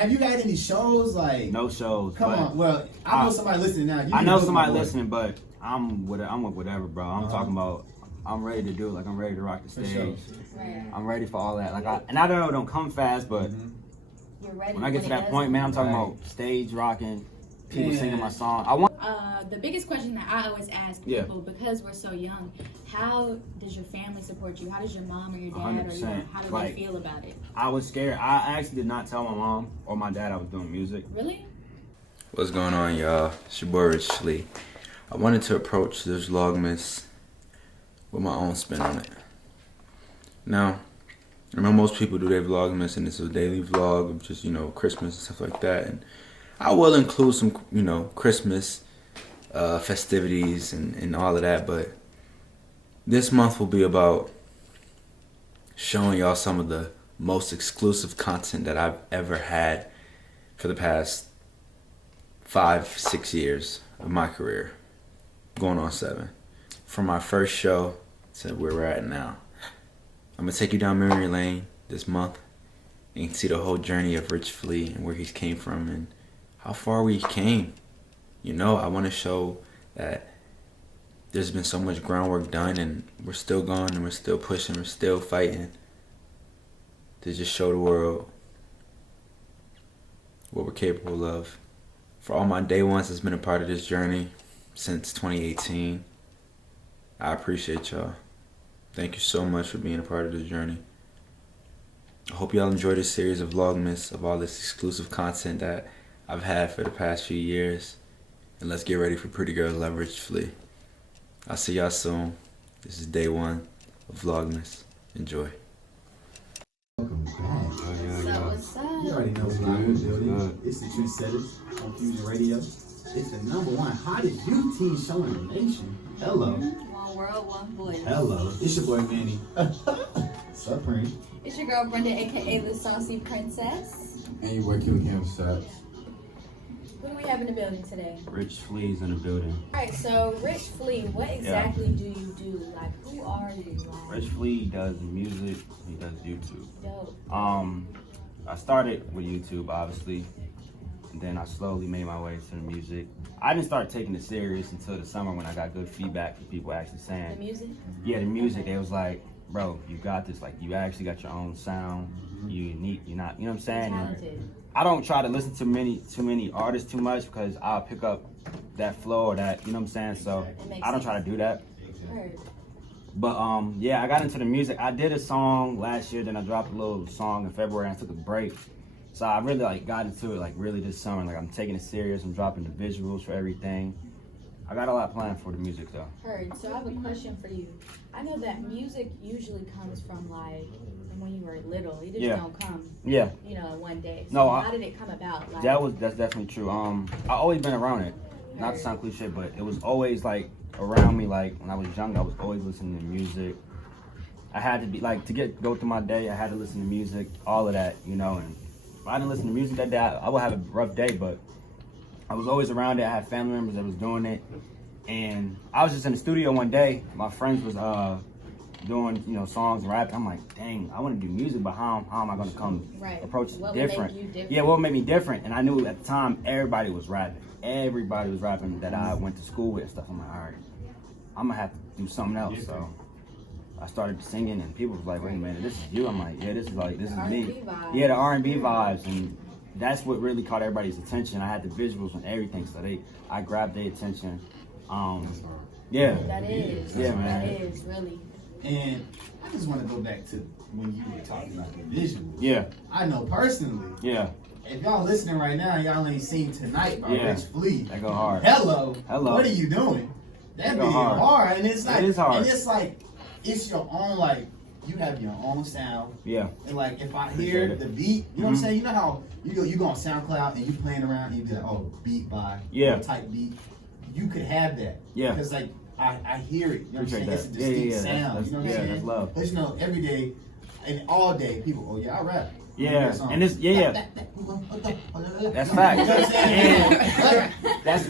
have you had any shows like? No shows. Come on. Well, I know somebody listening now. I know somebody listening, but I'm with whatever, bro. I'm talking about. I'm ready to do it. Like I'm ready to rock the stage. Sure. Right. I'm ready for all that. Like I know it don't come fast, but You're ready when I get to that point, man, I'm talking about stage rocking, people singing my song. I want. The biggest question that I always ask people, because we're so young, how does your family support you? How does your mom or your dad 100%. or how do they feel about it? I was scared. I actually did not tell my mom or my dad I was doing music. Really? What's going on, y'all? It's your boy Rich Lee. I wanted to approach this Vlogmas with my own spin on it. Now, I know most people do their Vlogmas and it's a daily vlog of just, Christmas and stuff like that. And I will include some, Christmas festivities and all of that, but this month will be about showing y'all some of the most exclusive content that I've ever had for the past 5-6 years of my career, going on 7. From my first show to where we're at now. I'm gonna take you down memory lane this month and see the whole journey of Rich Flea and where he came from and how far we came. I want to show that there's been so much groundwork done and we're still going and we're still pushing, we're still fighting to just show the world what we're capable of. For all my day ones that's been a part of this journey since 2018, I appreciate y'all. Thank you so much for being a part of this journey. I hope y'all enjoy this series of Vlogmas of all this exclusive content that I've had for the past few years. And let's get ready for Pretty Girls Love Rich Flea. I'll see y'all soon. This is day 1 of Vlogmas. Enjoy. Welcome back. What's up? You already know what's good. It's the Trendsetters on Fusion Radio. It's the #1 hottest youth teen show in the nation. Hello. One world, one voice. Hello. It's your boy Manni Supreme. It's your girl Brenda, aka the Saucy Princess. And you work your campus shots. Who do we have in the building today? Rich Flea's in the building. Alright, so Rich Flea, what exactly do you do? Like, who are you? Like, Rich Flea does music, he does YouTube. dope. I started with YouTube, obviously, and then I slowly made my way to the music. I didn't start taking it serious until the summer when I got good feedback from people actually saying, The music? yeah, the music. It was like, bro, you got this. Like, you actually got your own sound. You're unique. You're not, you know what I'm saying? Talented. I don't try to listen to too many artists too much because I'll pick up that flow or that, you know what I'm saying? So I don't try to do that. Heard. But yeah, I got into the music. I did a song last year, then I dropped a little song in February and I took a break. So I really got into it really this summer. I'm taking it serious. I'm dropping the visuals for everything. I got a lot planned for the music though. Heard. So I have a question for you. I know that music usually comes from from when you were little. It just don't come. Yeah. In one day. So No, how did it come about? Like, that's definitely true. I always been around it. Not to sound cliche, but it was always around me. Like when I was young, I was always listening to music. I had to be to go through my day. I had to listen to music, all of that, And if I didn't listen to music that day, I would have a rough day. But I was always around it. I had family members that was doing it, and I was just in the studio one day. My friends was doing songs and rapping. I'm like, dang, I want to do music, but how am I going to come approach it different? Would make you different? Yeah, what made me different? And I knew at the time everybody was rapping. Everybody was rapping that I went to school with and stuff. I'm like, all right, I'm gonna have to do something else. So I started singing, and people was like, wait a minute, this is you? I'm like, yeah, this is me. Yeah, the R&B vibes, and that's what really caught everybody's attention. I had the visuals and everything, so I grabbed their attention. Yeah. That is. Yeah, man. That is really. And I just want to go back to when you were talking about the visuals. Yeah. I know personally. Yeah. If y'all listening right now, y'all ain't seen Tonight by Rich Flea. That go hard. Hello. What are you doing? That video hard. And it's like, it is hard. And it's it's your own, you have your own sound. Yeah. And if I hear the beat, you know what I'm saying? You know how you go on SoundCloud and you playing around and you be like, oh, beat by type beat. You could have that. Yeah. Because I hear it. You know what I'm saying? That. It's a distinct sound. That's, you know what I'm saying? That's love. But every day and all day, people, oh yeah, I rap. Yeah, and it's that's fact. And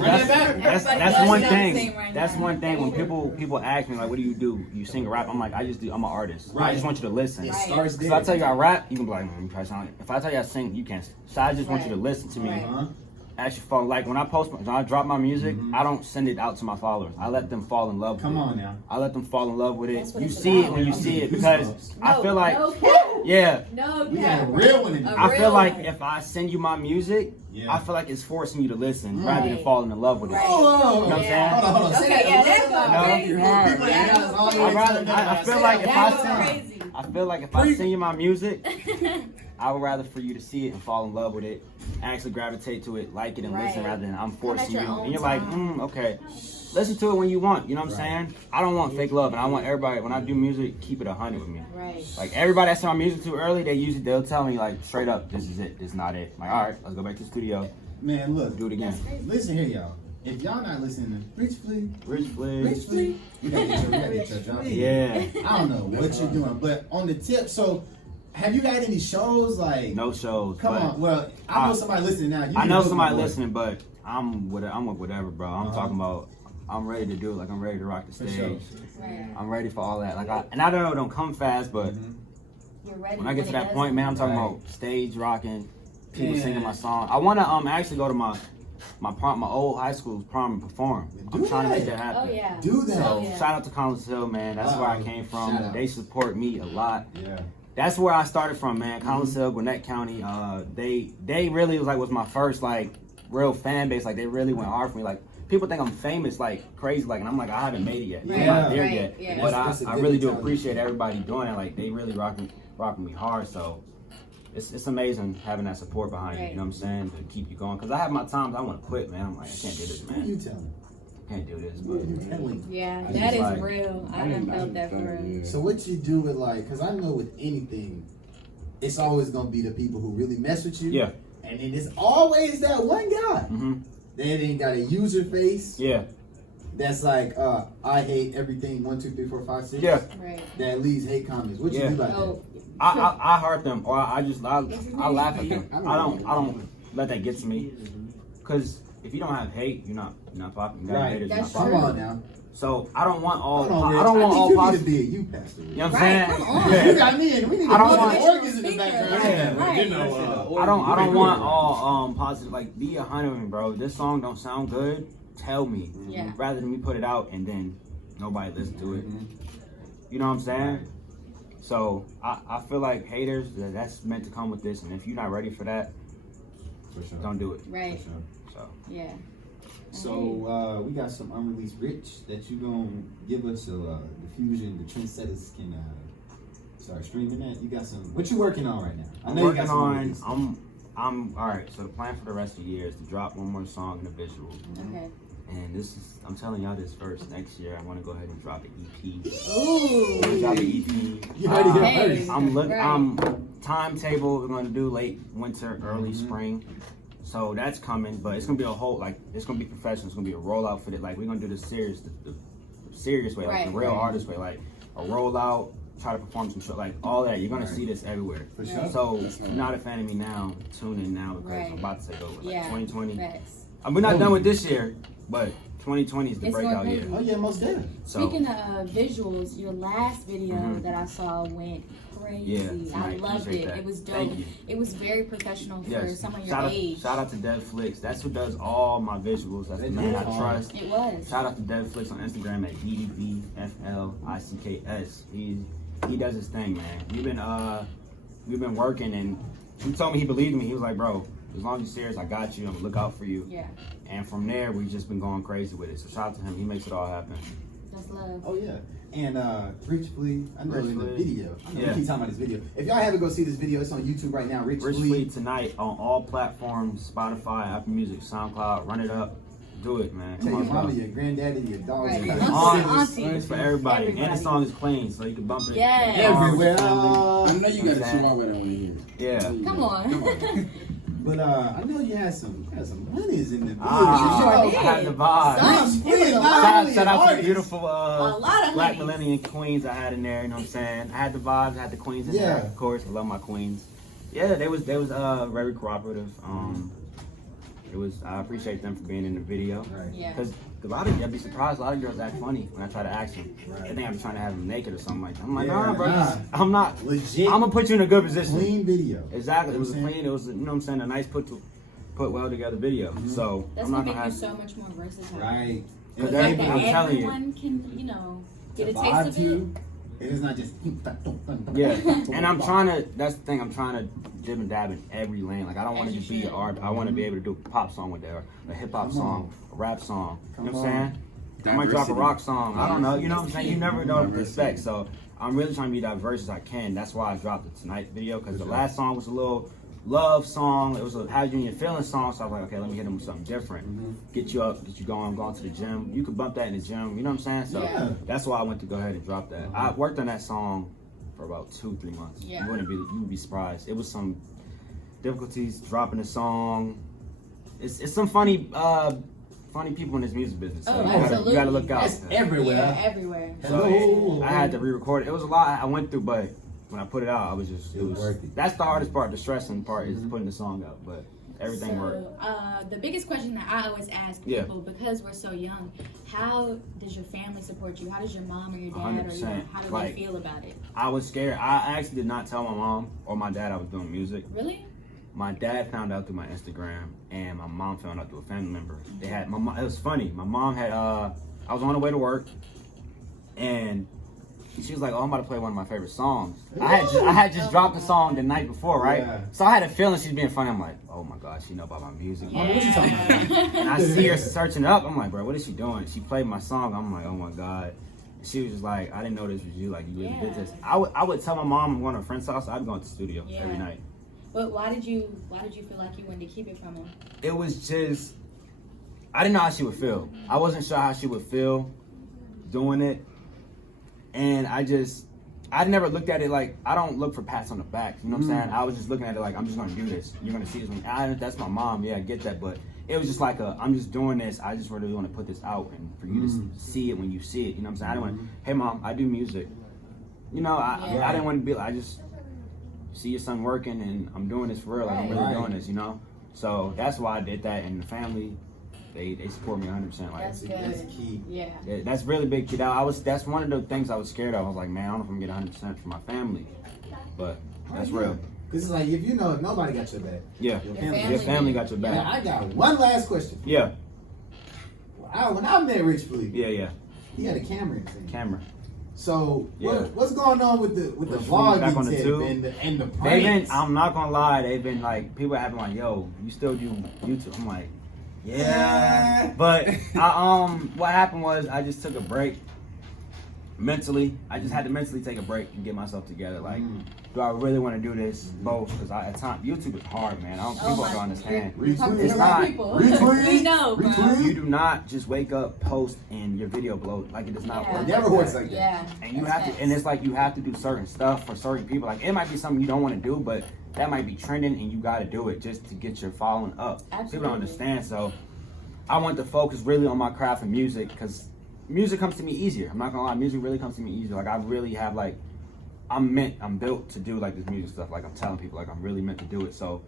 that's one thing. That's one thing. When people ask me like, "What do? You sing or rap?" I'm like, I'm an artist. Right. I just want you to listen. It starts there. If I tell you I rap, you can be like, "You try to sound like." If I tell you I sing, you can't. So I just want you to listen to me. Actually fall like when I drop my music, I don't send it out to my followers. I let them fall in love with it. Come on now. I let them fall in love with it. You see it when you see it because I feel like yeah. No, we got a real one in there. I feel like if I send you my music, I feel like it's forcing you to listen rather than falling in love with it. Right. You know what I'm saying? Hold on. Okay, yeah, I feel like if I send you my music, I would rather for you to see it and fall in love with it, actually gravitate to it, like it and listen rather than I'm forcing you. And you're like, okay, listen to it when you want. You know what I'm saying? I don't want fake love, and I want everybody when I do music, keep it 100 with me. Right. Like everybody I send my music to early, they'll tell me like straight up, this is it, this is not it. I'm like, all right, let's go back to the studio. Man, look, do it again. Listen here, y'all. If y'all not listening to Rich Flea, you gotta get your job. Yeah. I don't know what you're doing, but on the tip, so have you had any shows like? No shows. Come on. Well, I know somebody listening now. I know somebody listening, but I'm with whatever, bro. I'm talking about. I'm ready to do it. Like I'm ready to rock the stage. Sure. I'm ready for all that. Like I don't know, it don't come fast, but You're ready when I get to that point, man, I'm talking about stage rocking, people singing my song. I want to actually go to my old high school's prom and perform. I'm trying to make that happen. Oh yeah. Do that. So shout out to Collins Hill, man. That's where I came from. They support me a lot. Yeah. That's where I started from, man. Collins Hill, Gwinnett County. They really was my first like real fan base. Like they really went hard for me. Like people think I'm famous, like crazy, like, and I'm like I haven't made it yet. I'm not there yet. Yeah. But I really do appreciate everybody doing it. Like they really rocking me hard. So it's amazing having that support behind you. You know what I'm saying? To keep you going. Cause I have my times I want to quit, man. I'm like I can't do this, man. You tell me. Can't do this, but yeah, that is like, real. I done felt that for real. So what you do with like, cause I know with anything, it's always gonna be the people who really mess with you. Yeah. And then there's always that one guy that ain't got a user face. Yeah. That's like, I hate everything 1, 2, 3, 4, 5, 6. Yeah. Right. That leaves hate comments. What you do about that? I hurt them, or I laugh at them. I don't let that get to me, cause if you don't have hate, you're not popping. Right. That's true. Come on now. So I don't want all. I don't want all positive. You pastor. You know what I'm saying? Come on. Yeah. You got me in. We need to put the organs in the background. I don't want all positive. Like be 100 with me, bro. This song don't sound good. Tell me. Yeah. Rather than me put it out and then nobody listen to it. You know what I'm saying? So I feel like haters, that's meant to come with this, and if you're not ready for that, don't do it. Right. For sure. So yeah. So we got some unreleased Rich that you gonna give us so the Fusion, the trendsetters can start streaming that. You got some. What you working on right now? I'm working on. I'm all right. So the plan for the rest of the year is to drop one more song and a visual. Okay. And this is, I'm telling y'all this first. Next year, I want to go ahead and drop an EP. Ooh. Drop an EP. You heard it first. I'm looking. Timetable. We're going to do late winter, early spring. So that's coming, but it's gonna be a whole it's gonna be professional. It's gonna be a rollout for it. Like we're gonna do this serious, the serious way, like the real artist way, like a rollout. Try to perform some show, like all that. You're gonna see this everywhere. For sure. So if you're not a fan of me now, tune in now because I'm about to take over. Like 2020. We're not done with this year, but 2020 is the breakout year. Oh yeah, most definitely. So, speaking of visuals, your last video that I saw went crazy. Yeah, I loved it. It was dope. It was very professional for someone your age. Shout out to Devflix. That's who does all my visuals. That's the man I trust. It was. Shout out to Devflix on Instagram at DEVFLICKS. He does his thing, man. We've been working, and he told me he believed in me. He was like, bro, as long as you're serious, I got you. I'm gonna look out for you. Yeah. And from there, we've just been going crazy with it. So shout out to him. He makes it all happen. That's love. Oh yeah. And Rich Flea, I know in the video. We keep talking about this video. If y'all haven't go see this video, it's on YouTube right now. Rich Flea tonight on all platforms: Spotify, Apple Music, SoundCloud. Run it up. Do it, man. Tell your mama, your granddaddy, your dog. It's for everybody. And the song is clean, so you can bump it. Yeah. Everywhere. I know you got a chihuahua that one here. Yeah. Come on. But I know you had some monies in the video. I had the vibe. Shout out to the beautiful Black Millennium queens I had in there. You know what I'm saying? I had the vibes. I had the queens in there. Of course, I love my queens. Yeah, they was very cooperative. I appreciate them for being in the video. Right. Yeah. Because a lot of I'd be surprised. A lot of girls act funny when I try to ask them. Right. They think I'm trying to have them naked or something like that. I'm like, Yeah, nah, bro. nah. I'm not. Legit. I'm gonna put you in a good position. Clean video. Exactly. You It was know a what I'm clean. It was, you know what I'm saying, a nice put well together video. So That's I'm not gonna gonna make you have. so much more versatile. Right. Because Like everything, I'm telling you. everyone can, you know, get a The taste vibe of too. it. It is not just. Yeah, and I'm trying to. That's the thing. I'm trying to dib and dab in every lane. Like I don't want to just be an art. I want to be able to do a pop song with there, a hip hop song, a rap song. You know what I'm saying? I might drop a rock song. I don't know. You know what I'm saying? You never know what to expect. So I'm really trying to be diverse as I can. That's why I dropped the Tonight video because the last song was a little love song. It was a how you in your feelings song. So I was like, okay, let me hit them with something different. Get you up, get you going, going to the gym. You could bump that in the gym. You know what I'm saying? So that's why I went to go ahead and drop that. I worked on that song for about 2-3 months. Yeah. You would be surprised. It was some difficulties dropping the song. It's some funny people in this music business. So Oh, you absolutely. gotta look out. That's everywhere. Yeah, everywhere. So I had to re-record it. It was a lot I went through, but when I put it out, I was just It was worth it. That's the hardest part. The stressing part is putting the song out, but everything So, worked. the biggest question that I always ask Yeah. people, because we're so young, how does your family support you? How does your mom or your dad, or you know, 100%. how do Like- they feel about it? I was scared. I actually did not tell my mom or my dad I was doing music. Really? My dad found out through my Instagram, and my mom found out through a family member. They had my mom. It was funny. My mom had. I was on the way to work, and she was like, "Oh, I'm about to play one of my favorite songs." I had just dropped the song the night before, right? Yeah. So I had a feeling she's being funny. I'm like, "Oh my God, she know about my music." Mama, what you talking about? And I see her searching it up. I'm like, "Bro, what is she doing?" She played my song. I'm like, "Oh my God." And she was just like, "I didn't know this was you. Like, you really did this." I would tell my mom I'm going to a friend's house. I'd go to the studio every night. But why did you feel like you wanted to keep it from her? It was just, I didn't know how she would feel. I wasn't sure how she would feel doing it. And I never looked at it like, I don't look for pats on the back. You know what I'm saying? I was just looking at it like, I'm just going to do this. You're going to see this. That's my mom. Yeah, I get that. But it was just like, I'm just doing this. I just really want to put this out and for you to see it when you see it. You know what I'm saying? I didn't want, hey mom, I do music. You know, I didn't want to be like, I just see your son working and I'm doing this for real. Like, I'm really doing this, you know? So that's why I did that. And the family, they support me 100%. Like, That's good. That's key. Yeah. that's really big, kid. That's one of the things I was scared of. I was like, man, I don't know if I'm gonna get 100% from my family, but that's real. Because it's like, if you know, nobody got your back. Yeah, family your family got your Now, back. I got one last question. Yeah, When I met Rich Fleet, yeah. he had a camera in his hand. Camera. So Yeah. what's going on with the Rich Fleet vlogging back on the tip tube? and the They've been. pranks? I'm not gonna lie. They've been like people have been like, yo, you still do YouTube? I'm like, yeah. But what happened was I just took a break. Mentally, I just had to mentally take a break and get myself together. Like, do I really want to do this? Both, because at times YouTube is hard, man. People don't understand. You're talking to It's the right not. people. Retweet. We know, bro. Retweet. You do not just wake up, post, and your video blows. Like, it does not work. It never works like that. Yeah. And you have to, and it's like you have to do certain stuff for certain people. Like, it might be something you don't want to do, but that might be trending, and you got to do it just to get your following up. Absolutely. People don't understand. So, I want to focus really on my craft and music because music comes to me easier. I'm not gonna lie, music really comes to me easier. Like, I really have like, I'm built to do like this music stuff. Like, I'm telling people, like, I'm really meant to do it. So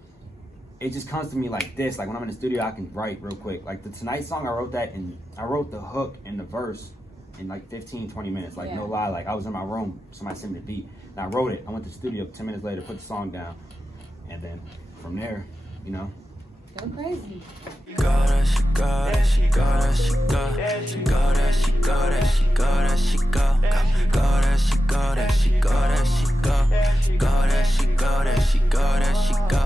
it just comes to me like this. Like, when I'm in the studio, I can write real quick. Like, the Tonight song, I wrote the hook and the verse in like 15, 20 minutes. Like, no lie. Like, I was in my room, somebody sent me the beat, and I wrote it. I went to the studio 10 minutes later, put the song down, and then from there, you know. Go crazy. She got it, she got it, she got it, she got it, she got it, she got it, she got it, she got it, she got it, she got it, she got it, she got it, she got it, she got it, she got